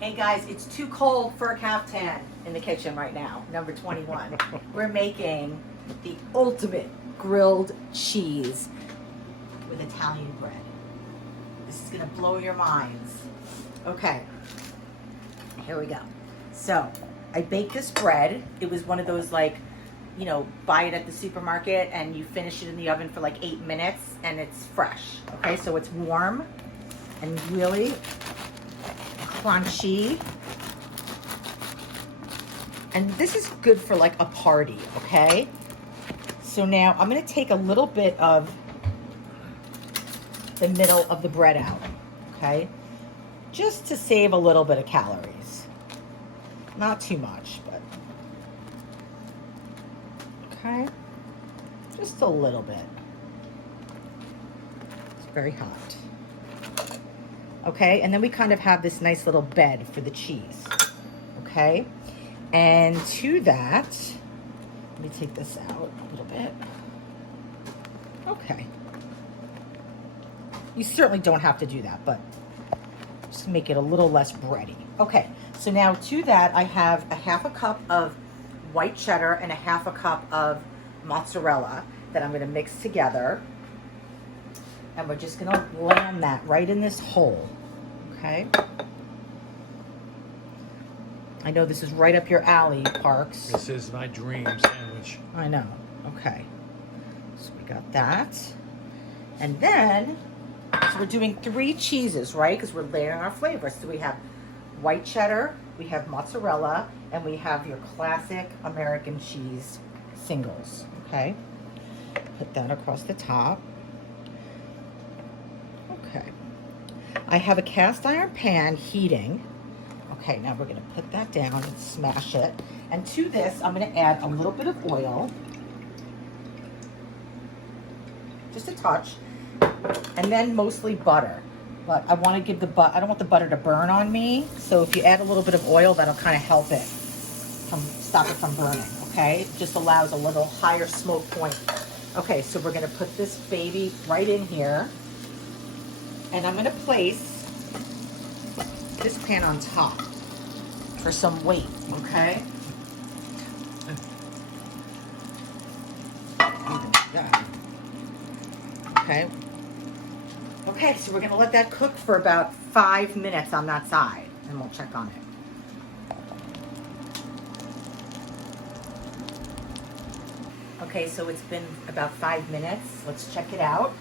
Hey guys, it's too cold for a Kaftan in the kitchen right now, number 21. We're making the ultimate grilled cheese with Italian bread. This is gonna blow your minds. Okay, here we go. So, I baked this bread. It was one of those like, you know, buy it at the supermarket and you finish it in the oven for like 8 minutes and it's fresh. Okay, so it's warm and really crunchy. And this is good for like a party, okay? So now I'm gonna take a little bit of the middle of the bread out, okay? Just to save a little bit of calories. Not too much, but okay? Just a little bit. It's very hot. Okay, and then we kind of have this nice little bed for the cheese, okay? And to that, let me take this out a little bit. Okay. You certainly don't have to do that, but just make it a little less bready. Okay, so now to that, I have a half a cup of white cheddar and a half a cup of mozzarella that I'm gonna mix together. And we're just gonna land that right in this hole, okay? I know this is right up your alley, Parks. This is my dream sandwich. I know, okay. So we got that. And then, so we're doing 3 cheeses, right? Because we're layering our flavors. So we have white cheddar, we have mozzarella, and we have your classic American cheese singles, okay? Put that across the top. Okay. I have a cast iron pan heating. Okay, now we're gonna put that down and smash it. And to this, I'm gonna add a little bit of oil. Just a touch. And then mostly butter. But I wanna give I don't want the butter to burn on me. So if you add a little bit of oil, that'll kind of help it stop it from burning, okay? It just allows a little higher smoke point. Okay, so we're gonna put this baby right in here. And I'm gonna place this pan on top for some weight, okay? Okay. Okay, so we're gonna let that cook for about 5 minutes on that side, and we'll check on it. Okay, so it's been about 5 minutes. Let's check it out.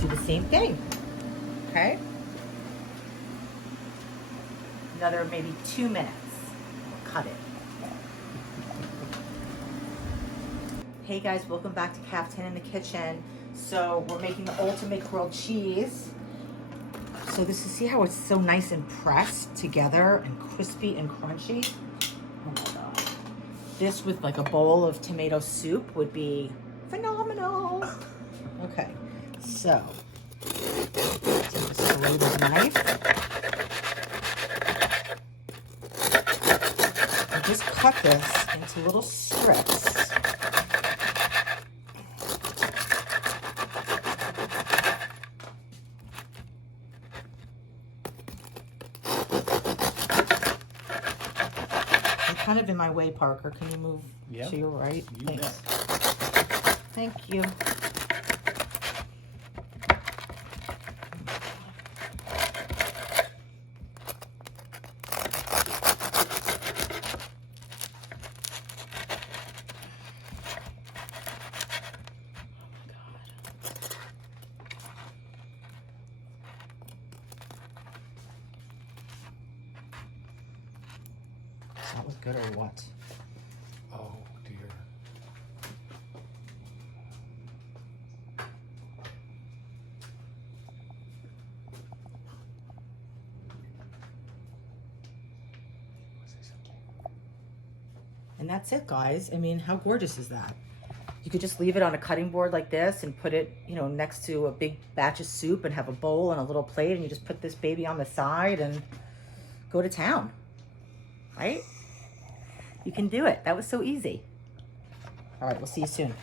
Do the same thing, okay? Another maybe 2 minutes. We'll cut it. Hey guys, welcome back to Kaftan in the kitchen. So we're making the ultimate grilled cheese. So this is, see how it's so nice and pressed together and crispy and crunchy? Oh my God. This with like a bowl of tomato soup would be phenomenal. Okay. So, take a serrated knife and just cut this into little strips. You're kind of in my way, Parker. Can you move to your right? You Thanks. bet. Thank you. That was good or what? Oh dear. And that's it, guys. I mean, how gorgeous is that? You could just leave it on a cutting board like this and put it, you know, next to a big batch of soup and have a bowl and a little plate, and you just put this baby on the side and go to town, right? You can do it. That was so easy. All right, we'll see you soon.